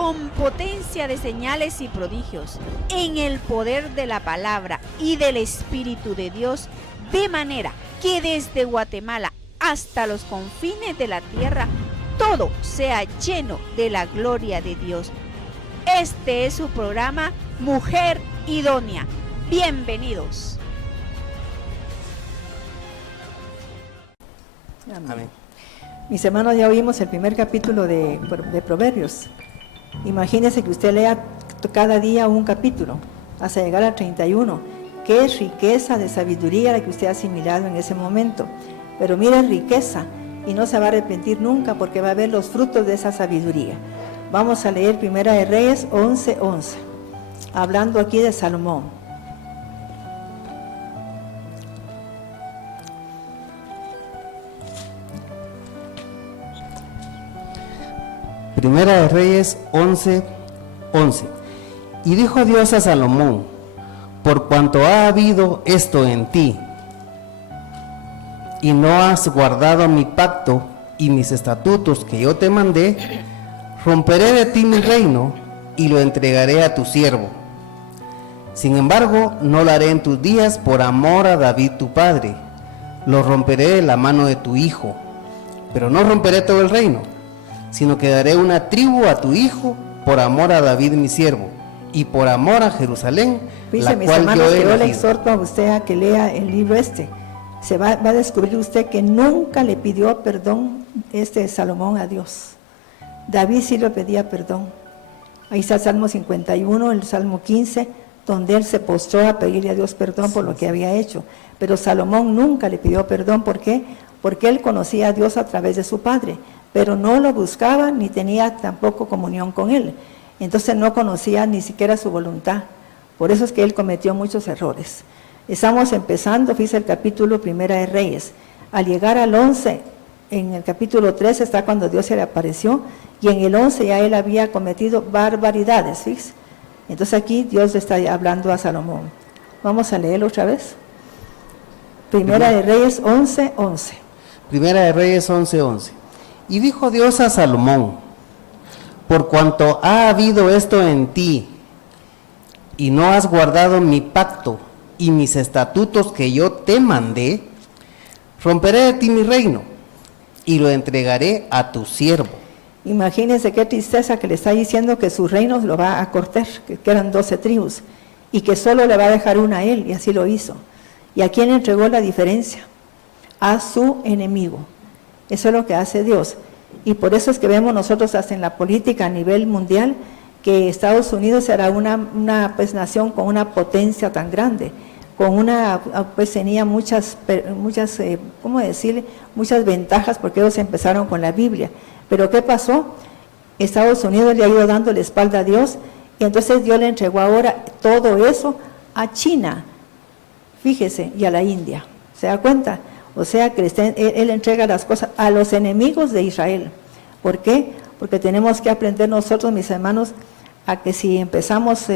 con potencia de señales y prodigios, en el poder de la palabra y del Espíritu de Dios, de manera que desde Guatemala hasta los confines de la tierra, todo sea lleno de la gloria de Dios. Este es su programa Mujer Idónea. Bienvenidos. Amén. Mis hermanos, ya oímos el primer capítulo de Proverbios. Imagínense que usted lea cada día un capítulo hasta llegar al 31. Qué riqueza de sabiduría la que usted ha asimilado en ese momento. Pero mire, riqueza, y no se va a arrepentir nunca porque va a ver los frutos de esa sabiduría. Vamos a leer Primera de Reyes 11:11, hablando aquí de Salomón. Primera de Reyes 11:11. Y dijo Dios a Salomón: por cuanto ha habido esto en ti, y no has guardado mi pacto y mis estatutos que yo te mandé, romperé de ti mi reino y lo entregaré a tu siervo. Sin embargo, no lo haré en tus días por amor a David tu padre. Lo romperé de la mano de tu hijo, pero no romperé todo el reino, sino que daré una tribu a tu hijo por amor a David mi siervo y por amor a Jerusalén, Dice, mis hermanos, que yo le exhorto a usted a que lea el libro se va a descubrir usted que nunca le pidió perdón Salomón a Dios. David sí le pedía perdón. Ahí está el Salmo 51, el Salmo 15, donde él se postró a pedirle a Dios perdón por lo que había hecho. Pero Salomón nunca le pidió perdón. ¿Por qué? Porque él conocía a Dios a través de su padre, pero no lo buscaba ni tenía tampoco comunión con él. Entonces no conocía ni siquiera su voluntad. Por eso es que él cometió muchos errores. Estamos empezando, fíjese, el capítulo Primera de Reyes. Al llegar al 11, en el capítulo 3 está cuando Dios se le apareció, y en el 11 ya él había cometido barbaridades, fíjese. Entonces aquí Dios le está hablando a Salomón. Vamos a leerlo otra vez. Primera de Reyes 11:11. Primera de Reyes 11:11. Y dijo Dios a Salomón: por cuanto ha habido esto en ti, y no has guardado mi pacto y mis estatutos que yo te mandé, romperé de ti mi reino y lo entregaré a tu siervo. Imagínense qué tristeza que le está diciendo que su reino lo va a cortar, que eran 12 tribus, y que solo le va a dejar una a él, y así lo hizo. ¿Y a quién entregó la diferencia? A su enemigo. Eso es lo que hace Dios. Y por eso es que vemos nosotros hasta en la política a nivel mundial que Estados Unidos será una nación con una potencia tan grande, tenía muchas ventajas porque ellos empezaron con la Biblia. Pero ¿qué pasó? Estados Unidos le ha ido dando la espalda a Dios, y entonces Dios le entregó ahora todo eso a China, fíjese, y a la India. ¿Se da cuenta? O sea que él entrega las cosas a los enemigos de Israel. ¿Por qué? Porque tenemos que aprender nosotros, mis hermanos, a que si empezamos,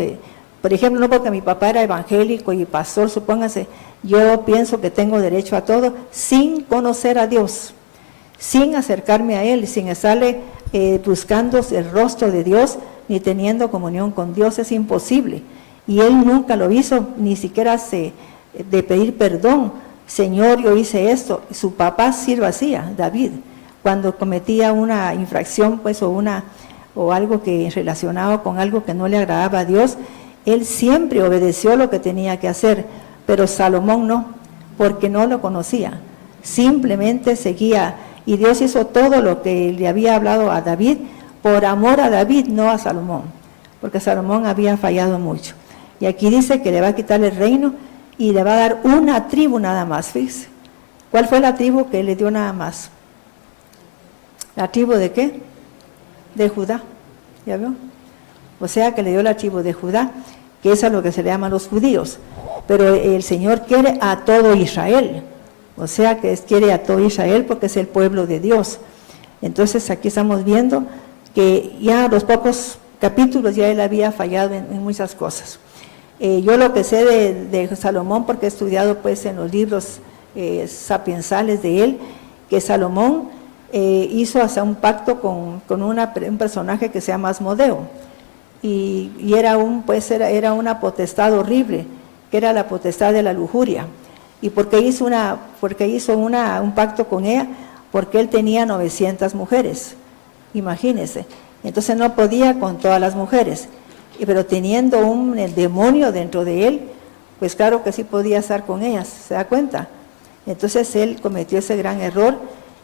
por ejemplo, no porque mi papá era evangélico y pastor, supóngase, yo pienso que tengo derecho a todo, sin conocer a Dios, sin acercarme a Él, sin estarle buscando el rostro de Dios, ni teniendo comunión con Dios, es imposible. Y Él nunca lo hizo, ni siquiera de pedir perdón. Señor, yo hice esto. Su papá sí lo hacía, David, cuando cometía una infracción, pues, o algo que relacionado con algo que no le agradaba a Dios, él siempre obedeció lo que tenía que hacer, pero Salomón no, porque no lo conocía, simplemente seguía, y Dios hizo todo lo que le había hablado a David, por amor a David, no a Salomón, porque Salomón había fallado mucho. Y aquí dice que le va a quitar el reino y le va a dar una tribu nada más, fíjese. ¿Cuál fue la tribu que le dio nada más? ¿La tribu de qué? De Judá, ¿ya vio? O sea que le dio la tribu de Judá, que es a lo que se le llaman los judíos. Pero el Señor quiere a todo Israel, o sea que quiere a todo Israel porque es el pueblo de Dios. Entonces aquí estamos viendo que ya los pocos capítulos ya él había fallado en muchas cosas. Yo lo que sé de Salomón, porque he estudiado pues en los libros sapiensales de él, que Salomón hizo hasta un pacto con un personaje que se llama Asmodeo, y era una potestad horrible, que era la potestad de la lujuria. ¿Y por qué hizo un pacto con ella? Porque él tenía 900 mujeres, imagínense. Entonces no podía con todas las mujeres, pero teniendo el demonio dentro de él, pues claro que sí podía estar con ellas, ¿se da cuenta? Entonces él cometió ese gran error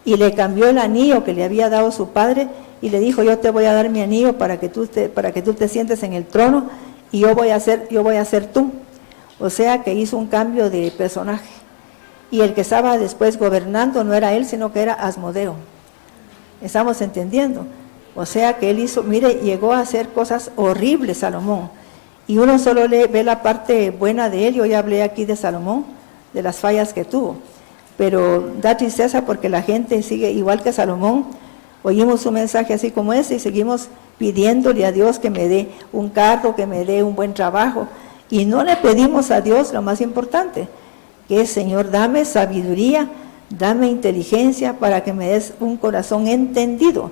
y le cambió el anillo que le había dado su padre y le dijo: yo te voy a dar mi anillo para que tú te sientes en el trono y yo voy a ser tú. O sea que hizo un cambio de personaje. Y el que estaba después gobernando no era él, sino que era Asmodeo. ¿Estamos entendiendo? O sea que él llegó a hacer cosas horribles, Salomón. Y uno solo ve la parte buena de él. Yo ya hablé aquí de Salomón, de las fallas que tuvo. Pero da tristeza porque la gente sigue igual que Salomón. Oímos un mensaje así como ese y seguimos pidiéndole a Dios que me dé un carro, que me dé un buen trabajo. Y no le pedimos a Dios lo más importante, que es: Señor, dame sabiduría, dame inteligencia para que me des un corazón entendido,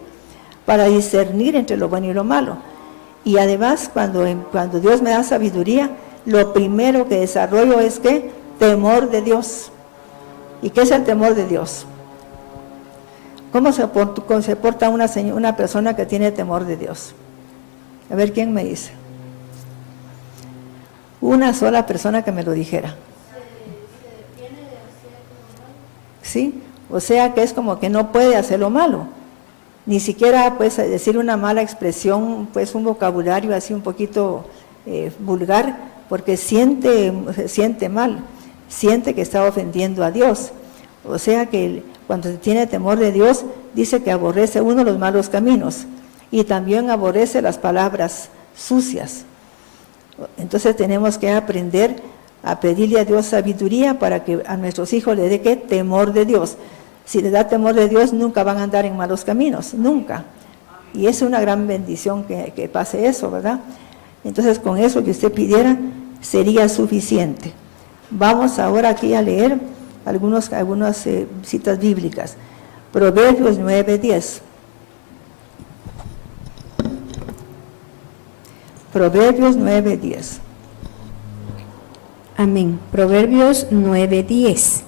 para discernir entre lo bueno y lo malo. Y además, cuando Dios me da sabiduría, lo primero que desarrollo es ¿qué? Temor de Dios. ¿Y qué es el temor de Dios? ¿Cómo se porta una persona que tiene temor de Dios? A ver, ¿quién me dice? Una sola persona que me lo dijera. ¿Sí? O sea que es como que no puede hacer lo malo. Ni siquiera pues decir una mala expresión, pues un vocabulario así un poquito vulgar, porque se siente mal, siente que está ofendiendo a Dios. O sea que cuando se tiene temor de Dios, dice que aborrece uno los malos caminos y también aborrece las palabras sucias. Entonces tenemos que aprender a pedirle a Dios sabiduría para que a nuestros hijos le dé ¿qué? Temor de Dios. Si le da temor de Dios, nunca van a andar en malos caminos, nunca. Y es una gran bendición que pase eso, ¿verdad? Entonces con eso que usted pidiera sería suficiente. Vamos ahora aquí a leer algunas citas bíblicas. Proverbios 9:10. Proverbios 9:10. Amén. Proverbios 9:10.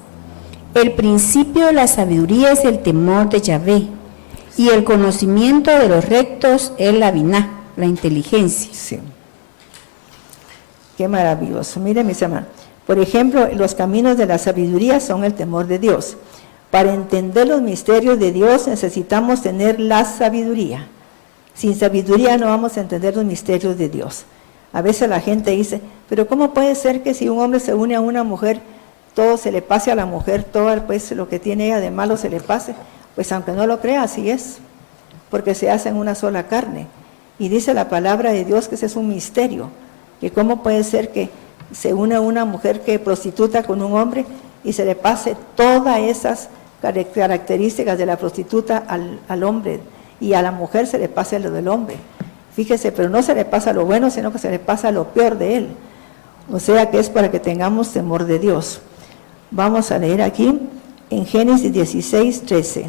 El principio de la sabiduría es el temor de Yahvé, y el conocimiento de los rectos es la biná, la inteligencia. Sí. Qué maravilloso. Miren, mis hermanos. Por ejemplo, los caminos de la sabiduría son el temor de Dios. Para entender los misterios de Dios necesitamos tener la sabiduría. Sin sabiduría no vamos a entender los misterios de Dios. A veces la gente dice: pero ¿cómo puede ser que si un hombre se une a una mujer, todo se le pase a la mujer, todo pues lo que tiene ella de malo se le pase? Pues aunque no lo crea, así es, porque se hacen una sola carne. Y dice la palabra de Dios que ese es un misterio, que cómo puede ser que se une una mujer que prostituta con un hombre y se le pase todas esas características de la prostituta al hombre, y a la mujer se le pase lo del hombre. Fíjese, pero no se le pasa lo bueno, sino que se le pasa lo peor de él. O sea que es para que tengamos temor de Dios. Vamos a leer aquí en Génesis 16:13.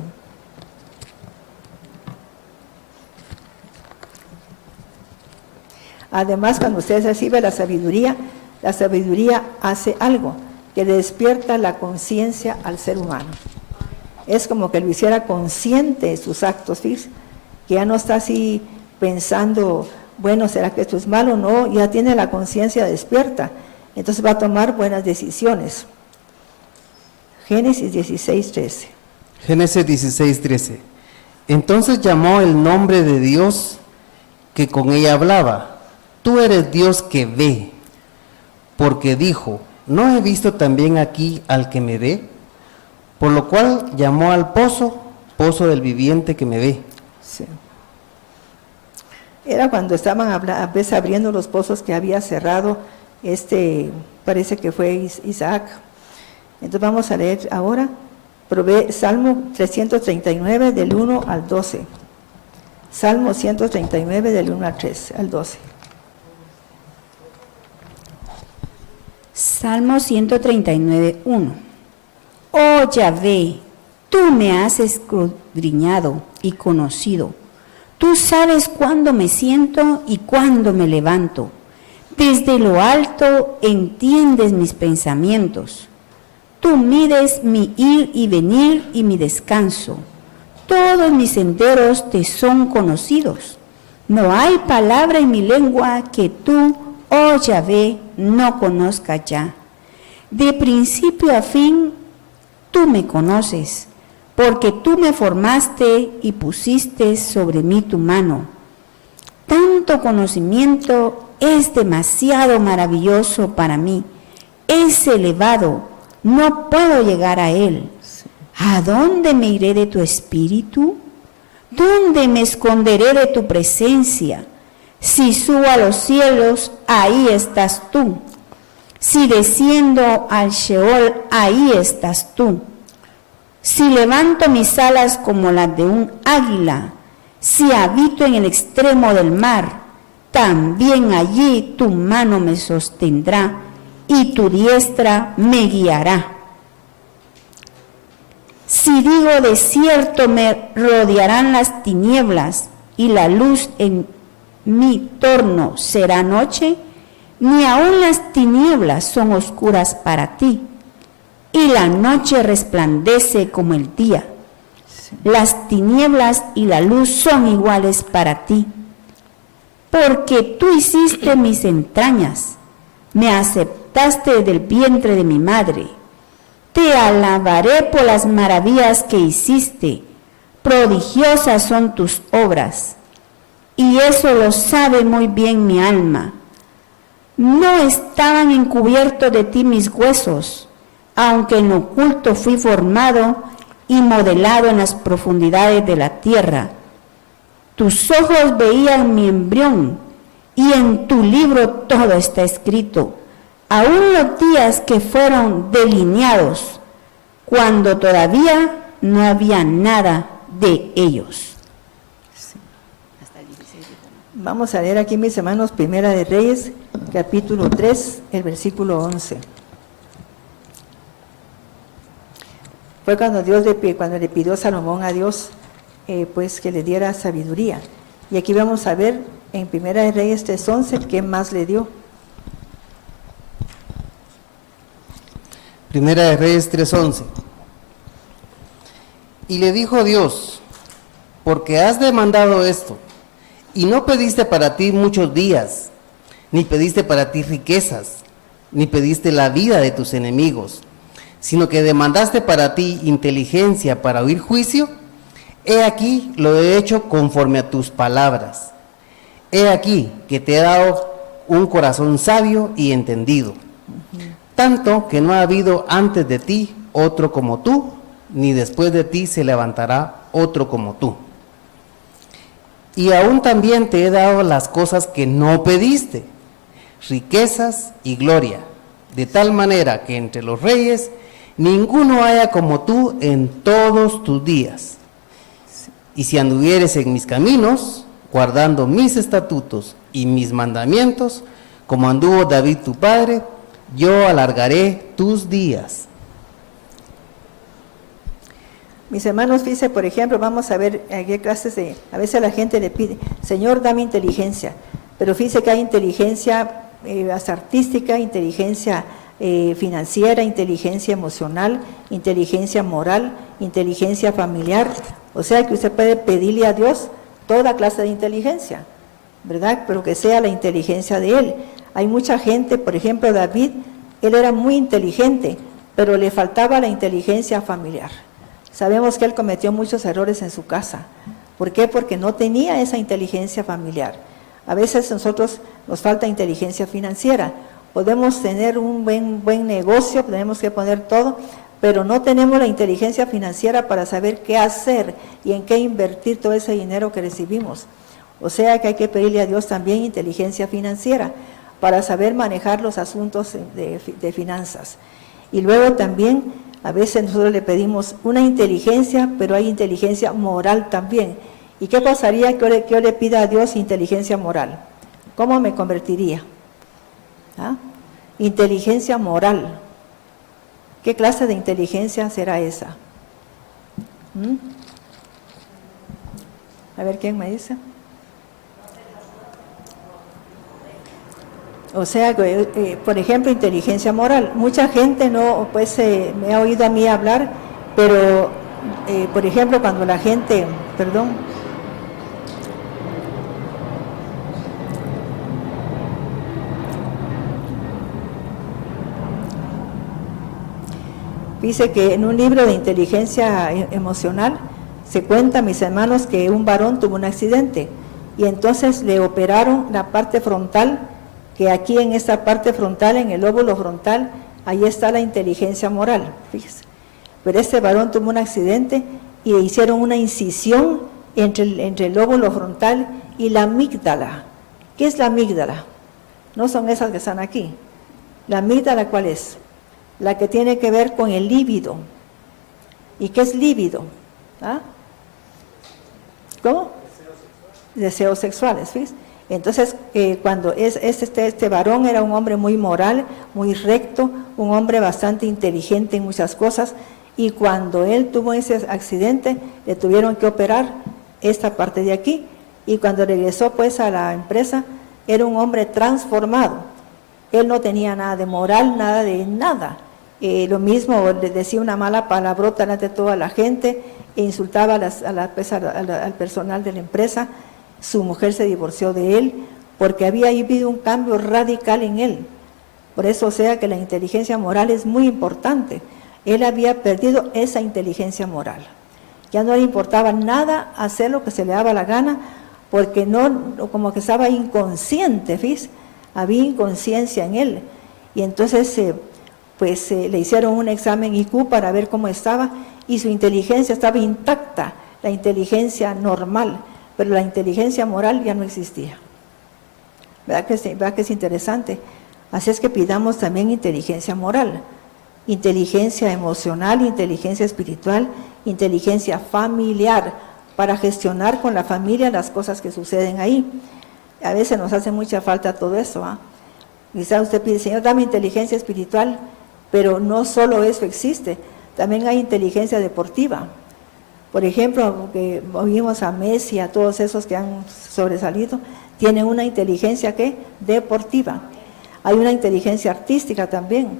Además, cuando usted recibe la sabiduría hace algo, que le despierta la conciencia al ser humano. Es como que lo hiciera consciente de sus actos, fíjese, que ya no está así pensando: bueno, ¿será que esto es malo? No, ya tiene la conciencia despierta, entonces va a tomar buenas decisiones. Génesis 16:13. Génesis 16:13. Entonces llamó el nombre de Dios que con ella hablaba: tú eres Dios que ve, porque dijo: ¿no he visto también aquí al que me ve? Por lo cual llamó al pozo, pozo del viviente que me ve. Sí. Era cuando estaban a veces abriendo los pozos que había cerrado, parece que fue Isaac. Entonces vamos a leer ahora Salmo 339 del 1 al 12. Salmo 139 del 1 al 12. Salmo 139:1. Oh Yahvé, Tú me has escudriñado y conocido. Tú sabes cuándo me siento y cuándo me levanto. Desde lo alto entiendes mis pensamientos. Tú mides mi ir y venir y mi descanso. Todos mis senderos te son conocidos. No hay palabra en mi lengua que tú, oh Yahvé, no conozcas ya. De principio a fin, tú me conoces, porque tú me formaste y pusiste sobre mí tu mano. Tanto conocimiento es demasiado maravilloso para mí, es elevado, no puedo llegar a él. ¿A dónde me iré de tu espíritu? ¿Dónde me esconderé de tu presencia? Si subo a los cielos, ahí estás tú. Si desciendo al Sheol, ahí estás tú. Si levanto mis alas como las de un águila, si habito en el extremo del mar, también allí tu mano me sostendrá y tu diestra me guiará. Si digo desierto, me rodearán las tinieblas y la luz en mi torno será noche, ni aun las tinieblas son oscuras para ti, y la noche resplandece como el día. Las tinieblas y la luz son iguales para ti, porque tú hiciste mis entrañas, me aceptaste del vientre de mi madre. Te alabaré por las maravillas que hiciste, prodigiosas son tus obras, y eso lo sabe muy bien mi alma. No estaban encubiertos de ti mis huesos, aunque en lo oculto fui formado y modelado en las profundidades de la tierra. Tus ojos veían mi embrión, y en tu libro todo está escrito, aún los días que fueron delineados, cuando todavía no había nada de ellos. Vamos a leer aquí, mis hermanos, Primera de Reyes, capítulo 3, el versículo 11. Fue cuando le pidió Salomón a Dios, pues que le diera sabiduría. Y aquí vamos a ver en Primera de Reyes 3:11 qué más le dio. Primera de Reyes 3:11. Y le dijo Dios, porque has demandado esto, y no pediste para ti muchos días, ni pediste para ti riquezas, ni pediste la vida de tus enemigos, sino que demandaste para ti inteligencia para oír juicio, he aquí lo he hecho conforme a tus palabras. He aquí que te he dado un corazón sabio y entendido, tanto que no ha habido antes de ti otro como tú, ni después de ti se levantará otro como tú. Y aún también te he dado las cosas que no pediste, riquezas y gloria, de tal manera que entre los reyes ninguno haya como tú en todos tus días. Y si anduvieres en mis caminos, guardando mis estatutos y mis mandamientos, como anduvo David tu padre, yo alargaré tus días. Mis hermanos, fíjense, por ejemplo, vamos a ver qué clases a veces la gente le pide, Señor, dame inteligencia, pero fíjense que hay inteligencia hasta artística, inteligencia financiera, inteligencia emocional, inteligencia moral, inteligencia familiar, o sea que usted puede pedirle a Dios toda clase de inteligencia, ¿verdad? Pero que sea la inteligencia de Él. Hay mucha gente, por ejemplo, David, él era muy inteligente, pero le faltaba la inteligencia familiar. Sabemos que él cometió muchos errores en su casa. ¿Por qué? Porque no tenía esa inteligencia familiar. A veces nosotros nos falta inteligencia financiera. Podemos tener un buen negocio, tenemos que poner todo, pero no tenemos la inteligencia financiera para saber qué hacer y en qué invertir todo ese dinero que recibimos. O sea que hay que pedirle a Dios también inteligencia financiera para saber manejar los asuntos de finanzas. Y luego también a veces nosotros le pedimos una inteligencia, pero hay inteligencia moral también. ¿Y qué pasaría que yo le pida a Dios inteligencia moral? ¿Cómo me convertiría? ¿Ah? Inteligencia moral. ¿Qué clase de inteligencia será esa? A ver, ¿quién me dice? O sea, por ejemplo, inteligencia moral. Mucha gente no, pues, me ha oído a mí hablar, pero, por ejemplo, cuando la gente, dice que en un libro de inteligencia emocional se cuenta, mis hermanos, que un varón tuvo un accidente y entonces le operaron la parte frontal, que aquí en esta parte frontal, en el lóbulo frontal, ahí está la inteligencia moral, fíjese. Pero este varón tuvo un accidente y le hicieron una incisión entre el lóbulo frontal y la amígdala. ¿Qué es la amígdala? No son esas que están aquí. ¿La amígdala cuál es? La que tiene que ver con el líbido. ¿Y qué es líbido? ¿Ah? ¿Cómo? Deseos sexuales, ¿fíjese? Entonces, cuando este varón era un hombre muy moral, muy recto, un hombre bastante inteligente en muchas cosas, y cuando él tuvo ese accidente, le tuvieron que operar esta parte de aquí, y cuando regresó pues a la empresa, era un hombre transformado. Él no tenía nada de moral, nada de nada. Lo mismo, le decía una mala palabrota delante de toda la gente, e insultaba al personal de la empresa. Su mujer se divorció de él porque había habido un cambio radical en él. Por eso, o sea, que la inteligencia moral es muy importante. Él había perdido esa inteligencia moral. Ya no le importaba nada hacer lo que se le daba la gana, porque no, como que estaba inconsciente, ¿ves? Había inconsciencia en él. Y entonces, le hicieron un examen IQ para ver cómo estaba, y su inteligencia estaba intacta, la inteligencia normal, pero la inteligencia moral ya no existía. ¿Verdad que es interesante? Así es que pidamos también inteligencia moral, inteligencia emocional, inteligencia espiritual, inteligencia familiar, para gestionar con la familia las cosas que suceden ahí. A veces nos hace mucha falta todo eso. Quizá usted pide, Señor, dame inteligencia espiritual, pero no solo eso existe, también hay inteligencia deportiva. Por ejemplo, que oímos a Messi, a todos esos que han sobresalido, tienen una inteligencia ¿qué? Deportiva. Hay una inteligencia artística también.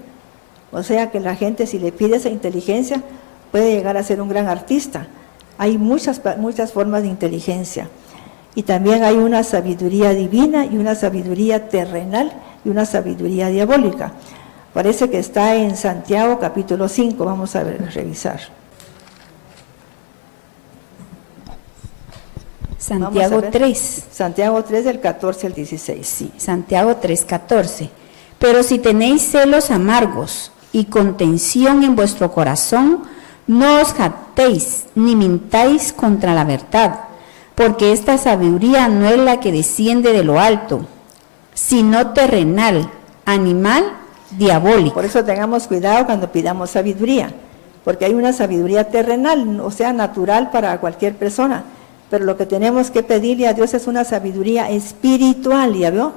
O sea que la gente, si le pide esa inteligencia, puede llegar a ser un gran artista. Hay muchas formas de inteligencia. Y también hay una sabiduría divina y una sabiduría terrenal y una sabiduría diabólica. Parece que está en Santiago capítulo 5, vamos a revisar. Santiago 3. Santiago 3 del 14 al 16. Sí, Santiago 3, 14. Pero si tenéis celos amargos y contención en vuestro corazón, no os jactéis ni mintáis contra la verdad, porque esta sabiduría no es la que desciende de lo alto, sino terrenal, animal, diabólica. Por eso tengamos cuidado cuando pidamos sabiduría, porque hay una sabiduría terrenal, o sea, natural para cualquier persona, pero lo que tenemos que pedirle a Dios es una sabiduría espiritual, ¿ya vio?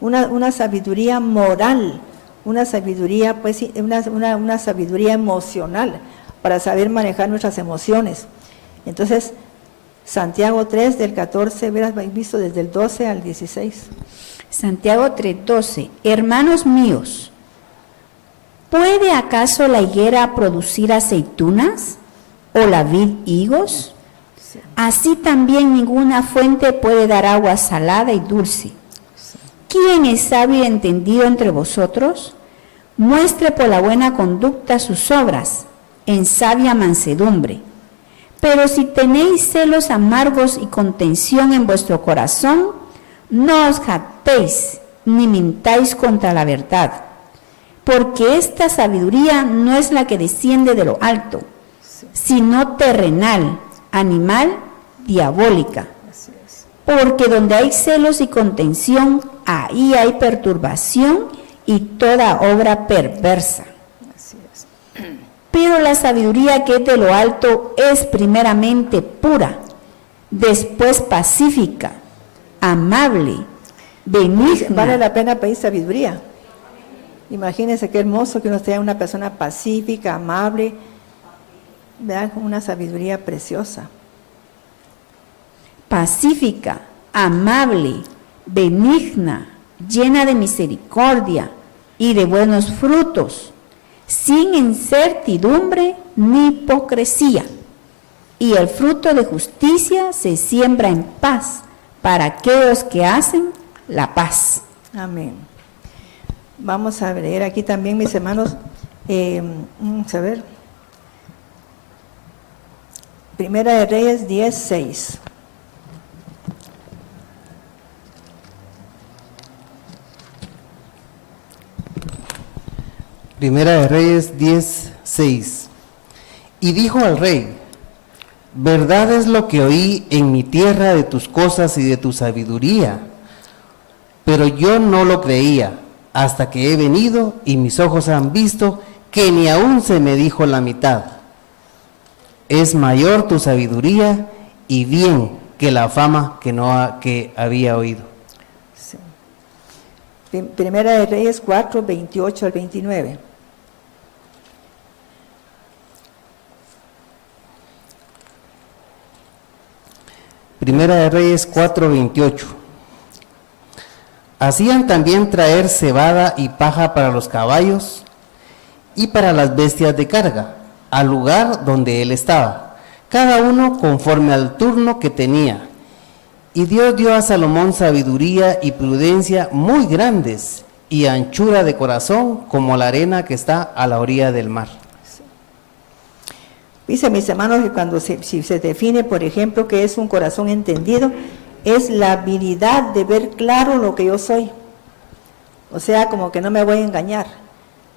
Una sabiduría moral, una sabiduría, pues, una sabiduría emocional, para saber manejar nuestras emociones. Entonces, Santiago 3 del 14, verás, visto desde el 12 al 16. Santiago 3, 12. Hermanos míos, ¿puede acaso la higuera producir aceitunas o la vid higos? Sí. Así también ninguna fuente puede dar agua salada y dulce. Sí. ¿Quién es sabio y entendido entre vosotros? Muestre por la buena conducta sus obras, en sabia mansedumbre. Pero si tenéis celos amargos y contención en vuestro corazón, no os jactéis ni mintáis contra la verdad, porque esta sabiduría no es la que desciende de lo alto, sino terrenal, animal, diabólica. Porque donde hay celos y contención, ahí hay perturbación y toda obra perversa. Pero la sabiduría que es de lo alto es primeramente pura, después pacífica, amable, benigna. Vale la pena pedir sabiduría. Imagínense qué hermoso que uno sea una persona pacífica, amable, vean, una sabiduría preciosa. Pacífica, amable, benigna, llena de misericordia y de buenos frutos, sin incertidumbre ni hipocresía. Y el fruto de justicia se siembra en paz para aquellos que hacen la paz. Amén. Vamos a leer aquí también, mis hermanos, a ver. Primera de Reyes 10:6. Primera de Reyes 10:6. Y dijo al rey: verdad es lo que oí en mi tierra de tus cosas y de tu sabiduría, pero yo no lo creía hasta que he venido y mis ojos han visto que ni aún se me dijo la mitad. Es mayor tu sabiduría y bien que la fama que había oído. Sí. Primera de Reyes 4:28 al 29. Primera de Reyes 4:28. Hacían también traer cebada y paja para los caballos y para las bestias de carga, al lugar donde él estaba, cada uno conforme al turno que tenía. Y Dios dio a Salomón sabiduría y prudencia muy grandes, y anchura de corazón como la arena que está a la orilla del mar. Dice, mis hermanos, que cuando si se define, por ejemplo, que es un corazón entendido, es la habilidad de ver claro lo que yo soy. O sea, como que no me voy a engañar.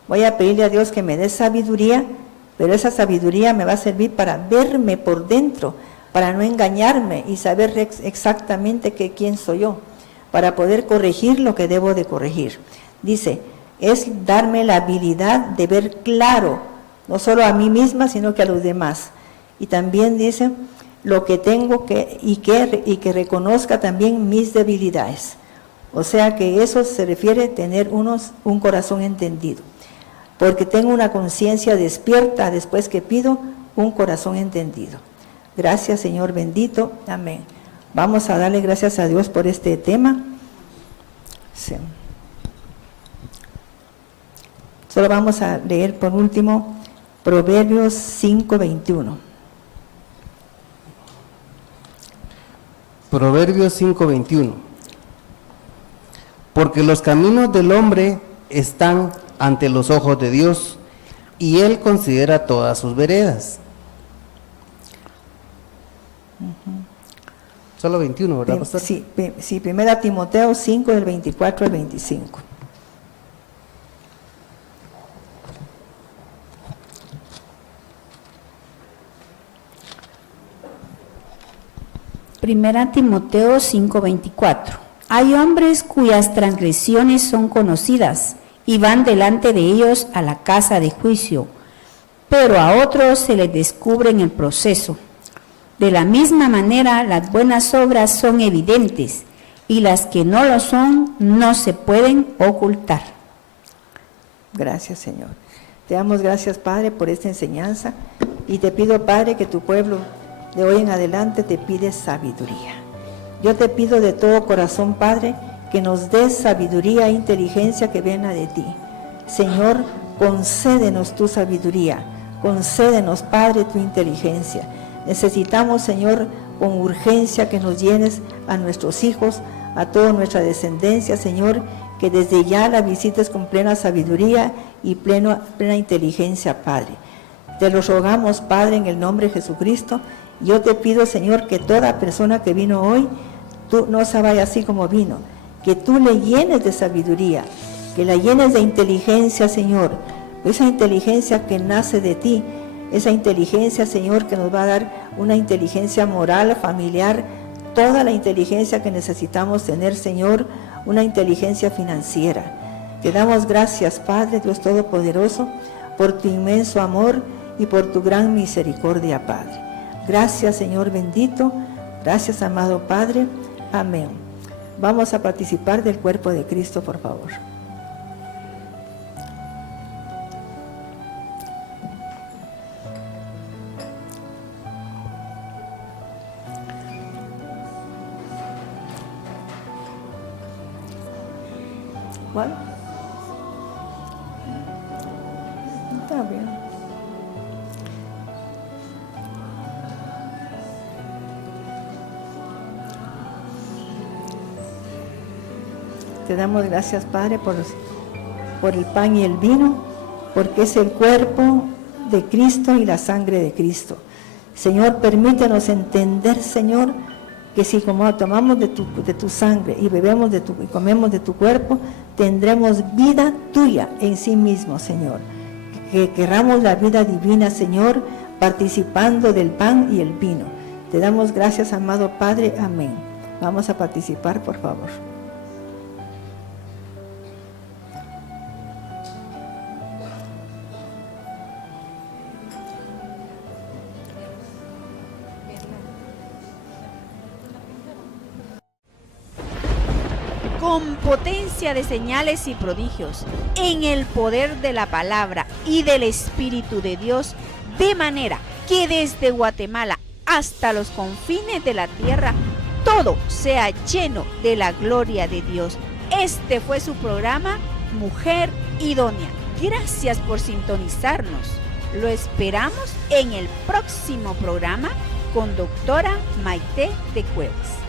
Voy a pedirle a Dios que me dé sabiduría, pero esa sabiduría me va a servir para verme por dentro, para no engañarme y saber exactamente quién soy yo, para poder corregir lo que debo de corregir. Dice, es darme la habilidad de ver claro, no solo a mí misma, sino que a los demás. Y también dice, lo que tengo y que reconozca también mis debilidades. O sea que eso se refiere a tener un corazón entendido. Porque tengo una conciencia despierta después que pido un corazón entendido. Gracias, Señor bendito. Amén. Vamos a darle gracias a Dios por este tema. Sí. Solo vamos a leer por último Proverbios 5:21. Proverbios 5:21. Porque los caminos del hombre están ante los ojos de Dios, y Él considera todas sus veredas. Solo 21, ¿verdad, pastor? Sí, 1 Timoteo 5, del 24 al 25. Primera Timoteo 5:24. Hay hombres cuyas transgresiones son conocidas y van delante de ellos a la casa de juicio, pero a otros se les descubre en el proceso. De la misma manera, las buenas obras son evidentes y las que no lo son no se pueden ocultar. Gracias, Señor. Te damos gracias, Padre, por esta enseñanza, y te pido, Padre, que tu pueblo de hoy en adelante te pide sabiduría. Yo te pido de todo corazón, Padre, que nos des sabiduría e inteligencia que venga de ti. Señor, concédenos tu sabiduría, concédenos, Padre, tu inteligencia. Necesitamos, Señor, con urgencia que nos llenes a nuestros hijos, a toda nuestra descendencia, Señor, que desde ya la visites con plena sabiduría y plena inteligencia, Padre. Te lo rogamos, Padre, en el nombre de Jesucristo. Yo te pido, Señor, que toda persona que vino hoy, tú no se vaya así como vino, que tú le llenes de sabiduría, que la llenes de inteligencia, Señor, esa inteligencia que nace de ti, esa inteligencia, Señor, que nos va a dar una inteligencia moral, familiar, toda la inteligencia que necesitamos tener, Señor, una inteligencia financiera. Te damos gracias, Padre, Dios Todopoderoso, por tu inmenso amor y por tu gran misericordia, Padre. Gracias, Señor bendito. Gracias, amado Padre. Amén. Vamos a participar del cuerpo de Cristo, por favor. ¿Cuál? Está bien. Te damos gracias, Padre, por el pan y el vino, porque es el cuerpo de Cristo y la sangre de Cristo. Señor, permítenos entender, Señor, que si como tomamos de tu sangre y bebemos y comemos de tu cuerpo, tendremos vida tuya en sí mismo, Señor. Que querramos la vida divina, Señor, participando del pan y el vino. Te damos gracias, amado Padre. Amén. Vamos a participar, por favor. Con potencia de señales y prodigios, en el poder de la palabra y del Espíritu de Dios, de manera que desde Guatemala hasta los confines de la tierra, todo sea lleno de la gloria de Dios. Este fue su programa, Mujer Idónea. Gracias por sintonizarnos. Lo esperamos en el próximo programa con doctora Maite de Cuevas.